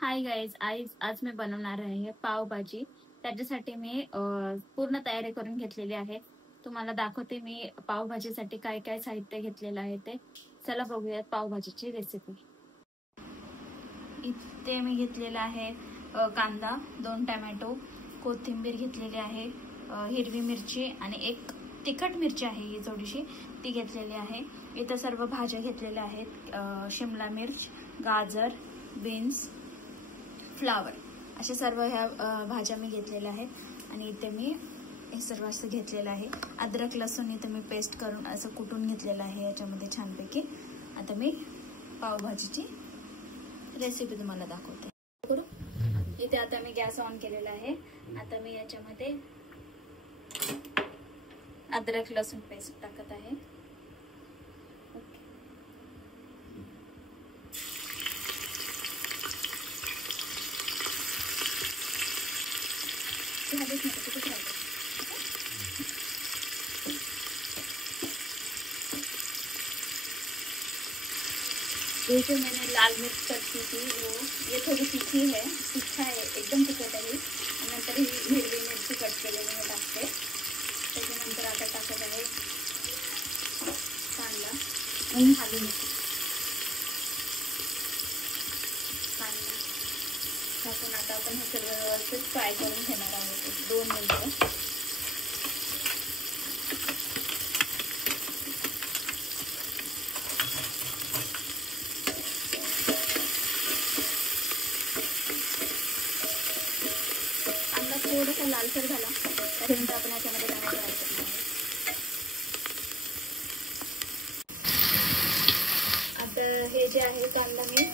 Hi guys, आज मी बनवणार आहे पावभाजी। त्याच्यासाठी मी पूर्ण तयारी करून घेतलेली आहे। तुम्हाला दाखवते मी पावभाजीसाठी काय काय साहित्य घेतलेलं आहे ते। चला बघूयात पावभाजीची रेसिपी। इथे मी घेतलेला आहे कांदा, 2 टोमॅटो, कोथिंबीर घेतलेली आहे, हिरवी मिरची आणि एक तिखट मिरची आहे ही थोडीशी ती घेतलेली आहे। इथे सर्व भाज्या घेतलेल्या आहेत, शिमला मिर्च, गाजर, बीन्स, फ्लावर अशा सर्व ह्या भाज्या मी घेतलेल्या आहेत। आणि इथे मी हे सर्व असं घेतलेलं आहे। अद्रक लसूण इथे मी पेस्ट करून असं कुटून घेतलेलं आहे याच्यामध्ये छानपैकी। आता मी पावभाजीची रेसिपी तुम्हाला दाखवते। इथे आता मी गॅस ऑन केलेला आहे। आता मी याच्यामध्ये अद्रक लसूण पेस्ट टाकत आहे। ये जो मैंने लाल मिर्च कट की थी वो ये थोड़ी तीखी है, तीखा है, एकदम तिखट आहे। नंतर ही हिरवी मिरची कट केलेली मी टाकते। त्याच्यानंतर आता टाकत आहे कांदा आणि हळद, कांदा टाकून आता आपण हे सर्व व्यवस्थित फ्राय करून घेणार आहोत 2 मिनिटं। थोडासा लालसर झाला त्यानंतर आपण याच्यामध्ये टोमॅटो ऍड करणार आहोत। आता हे जे आहे कांदा मी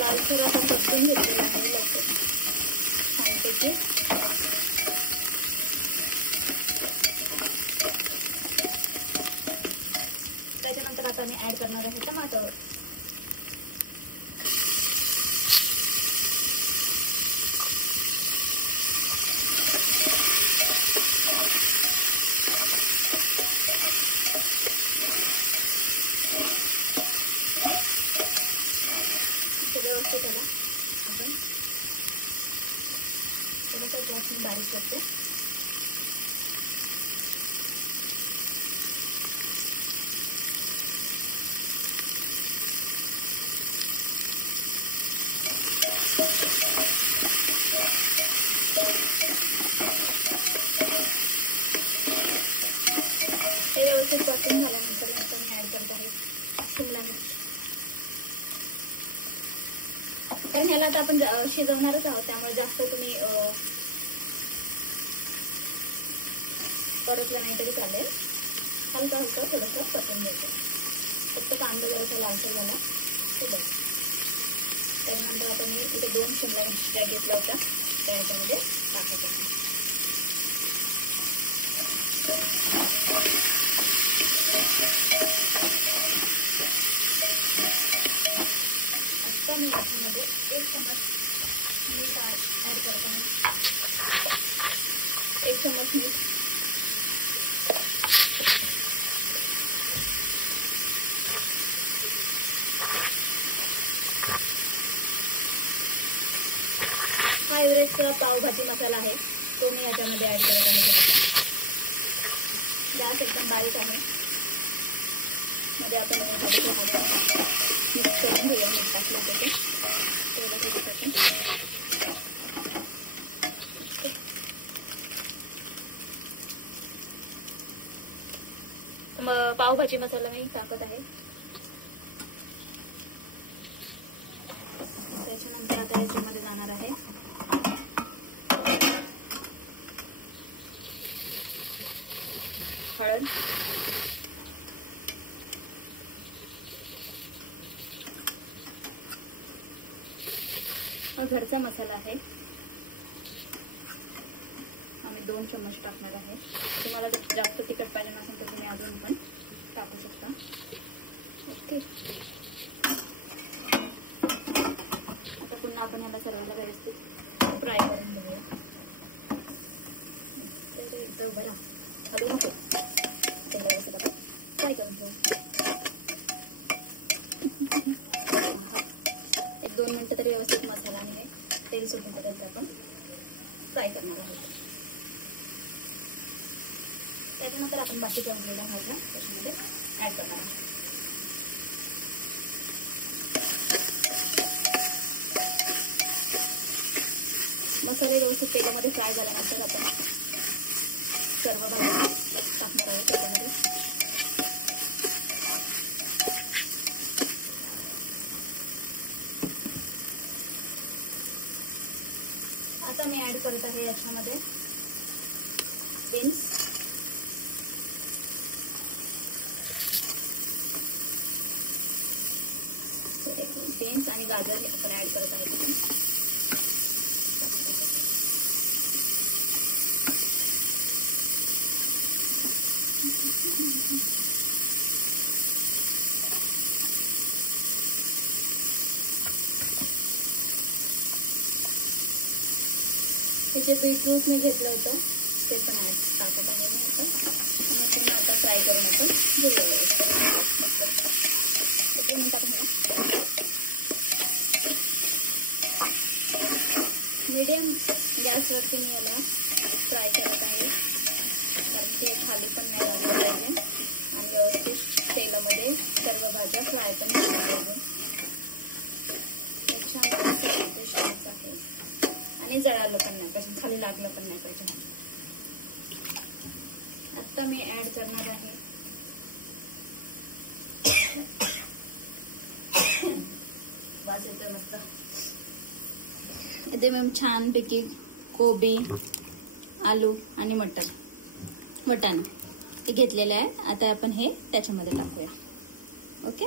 लालसर असा परतून घेतलेला आहे लवकर छानपैकी। त्याच्यानंतर आता मी ऍड करणार आहे टोमॅटो। व्यवस्थित त्याला आपण थोडंसं गॅस बारीक करते। हे व्यवस्थित परतून झाल्यानंतर आपण ऍड करत आहे शिमला मिरची। कारण ह्याला आता आपण शिजवणारच आहोत त्यामुळे जास्त तुम्ही परतलं नाही तरी चालेल। हलका हलका थोडंसं परतून घ्यायचं, फक्त कांदा जरासा लालसर झाला ते बस। त्यानंतर आपण इथे 2 शिमला मिरच्या घेतल्या होत्या त्या याच्यामध्ये टाकायचं आहे। आता मी याच्यामध्ये 1 चमच मीठ ऍड करत आहे, 1 चमच मीठ। हा एव्हरेस्टचा पावभाजी मसाला आहे तो मी याच्यामध्ये ऍड करत आहे। गॅस एकदम बारीक आहे। मध्ये आपण मिक्स करून घेऊया मीठ टाकलं तर पावभाजी मसाला मी टाकत आहे। त्याच्यानंतर आता याच्यामध्ये जाणार आहे हळद, घरचा मसाला आहे, आम्ही 2 चम्मच टाकणार आहे। तुम्हाला जर जास्त तिखट पाहिजे नसेल तर तुम्ही अजून पण टाकू शकता। ओके, आता पुन्हा आपण ह्याला सर्वांना व्यवस्थित फ्राय करून घेऊया। बरं हलवू नको, व्यवस्थित आपण फ्राय करून घेऊ। 1-2 मिनिटं तरी व्यवस्थित मसाला आणि हे तेल सुटेपर्यंत आपण फ्राय करणार आहोत. त्याच्यानंतर आपण बाकीच्या उरलेल्या भाज्या त्याच्यामध्ये ऍड करणार आहोत. मसाले व्यवस्थित तेलामध्ये फ्राय झाल्यानंतर आपण सर्व भाज्या टाकणार आहोत त्याच्यामध्ये. आता मी ऍड करत आहे याच्यामध्ये बीन्स. बीन्स आणि गाजर हे आपण ऍड करत आहे. त्याचे बीटरूट मी घेतलं होतं ते पण टाकत आहे मी आता. आणि पुन्हा आता फ्राय करून आपण घेऊया. मीडियम गॅसवरती मी याला फ्राय करत आहे, कारण ते खाली पण नाही लागलं पाहिजे आणि व्यवस्थित तेलामध्ये सर्व भाज्या फ्राय पण झाल्या पाहिजे. छान आहे आणि जळालं पण नाही पाहिजे, खाली लागलं पण नाही पाहिजे. आता मी ऍड करणार आहे मस्त इथे मी छानपैकी कोबी, आलू आणि वटाणा हे घेतलेले आहे. आता आपण हे त्याच्यामध्ये टाकूया. ओके.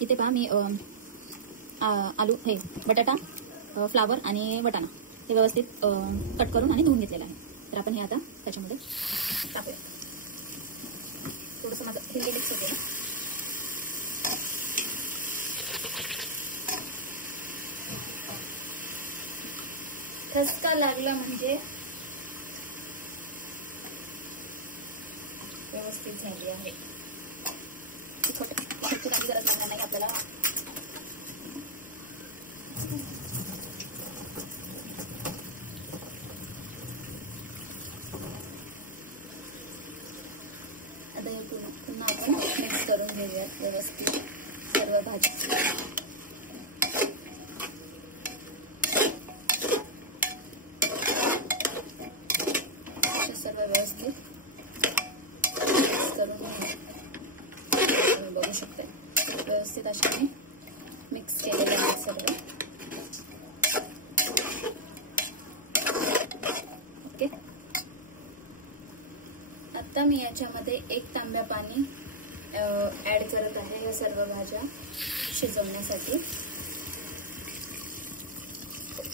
इथे पहा मी आलू हे बटाटा, फ्लावर आणि वटाणा हे व्यवस्थित कट करून आणि धुवून घेतलेलं आहे. तर आपण हे आता त्याच्यामध्ये टाकूया. थोडंसं माझं हिंदी मिक्स होते. ठसका लागला म्हणजे व्यवस्थित झाली आहे. काही गरज लागणार नाही आपल्याला. आता हे पुन्हा आपण मिक्स करून घेऊयात व्यवस्थित सर्व भाजी. सर्व व्यवस्थित मिक्स करून बघू शकते. व्यवस्थित अशा मी मिक्स केलेले आहे सर्व. ओके. आता मी याच्यामध्ये 1 तांब्या पाणी ऍड करत आहे या सर्व भाज्या शिजवण्यासाठी.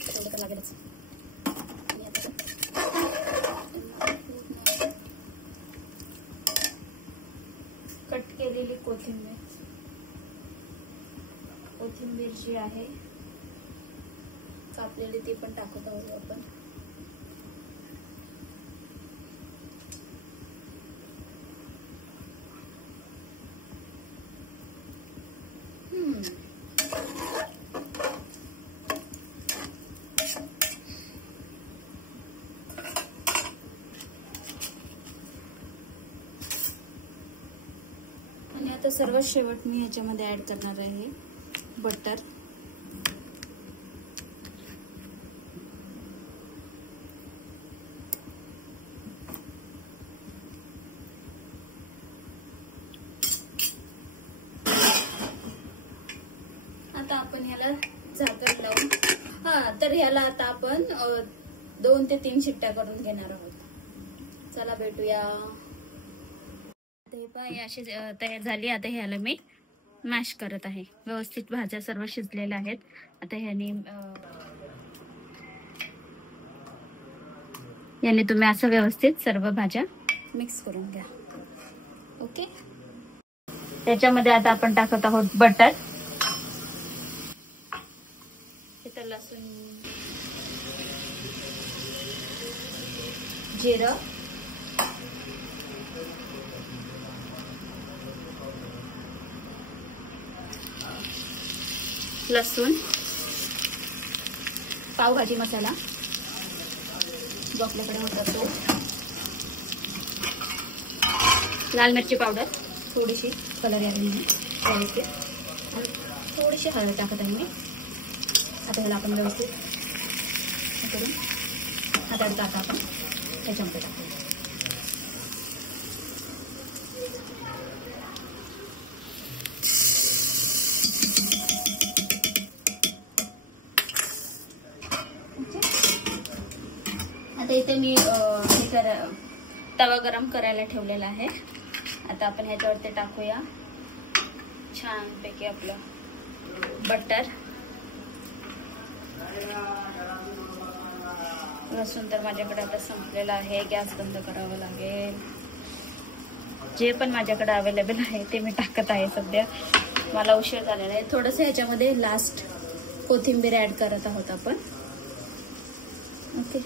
थोडं तर लागेलच. कट केलेली कोथिंबीर जी आहे कापलेली ती पण टाकत आहोत आपण. आणि आता सर्वात शेवट मी ह्याच्यामध्ये ऍड करणार आहे बटर. आता आपण ह्याला झाकण लावून तर ह्याला आता आपण 2 ते 3 शिट्ट्या करून घेणार आहोत. चला भेटूया. हे पहा अशी तयार झाली. आता ह्याला मी मॅश करत आहे. व्यवस्थित भाज्या सर्व शिजलेल्या आहेत. आता याने तुम्ही असं व्यवस्थित सर्व भाज्या मिक्स करून घ्या. ओके. त्याच्यामध्ये आता आपण टाकत आहोत बटर, इथं लसूण, जिरं, लसूण, पावभाजी मसाला जो आपल्याकडे होता तो, लाल मिरची पावडर थोडीशी कलर यावी थोडीशी हळद टाकत आहे मी. आता ह्याला आपण व्यवस्थित करून हाताळता आता आपण ह्याच्यामध्ये टाकू. आता इथे मी तवा गरम करायला ठेवलेला आहे. आता आपण ह्याच्यावरती टाकूया छानपैकी आपलं बटर. लसूण तर माझ्याकडे आता संपलेला आहे. गॅस बंद करावं लागेल. जे पण माझ्याकडे अवेलेबल आहे ते मी टाकत आहे. सध्या मला उशीर झालेला आहे. थोडंसं ह्याच्यामध्ये लास्ट कोथिंबीर ऍड करत आहोत आपण. ओके,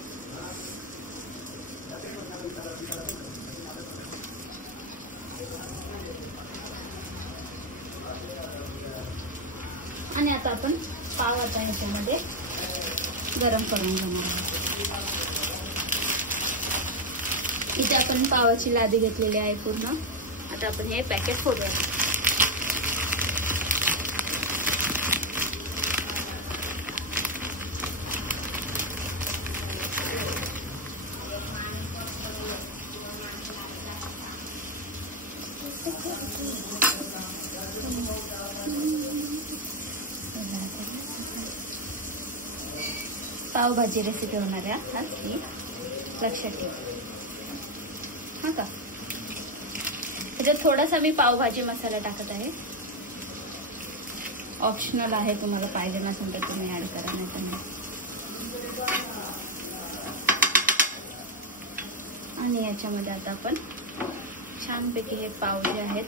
आणि आता आपण पाव आता ह्याच्यामध्ये गरम करून घेणार आहोत. इथे आपण पावाची लादी घेतलेली आहे पूर्ण. आता आपण हे पॅकेट फोडूया. पावभाजी रेसिपी होणार आहे हा, ही लक्षात ठेवा हा का. त्याच्यात थोडासा मी पावभाजी मसाला टाकत आहे. ऑप्शनल आहे, तुम्हाला पाहिजे नसेल तर तुम्ही ऍड करा, नाही तर नाही. आणि याच्यामध्ये आता आपण छानपैकी हे पाव जे आहेत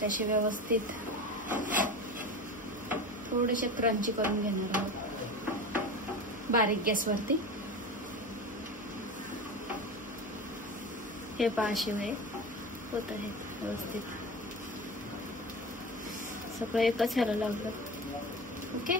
त्याचे व्यवस्थित थोडेसे क्रंची करून घेणार आहोत बारीक गॅसवरती. हे पाशिवाय होत आहे व्यवस्थित. सगळं एकच ह्याला लागलं. ओके.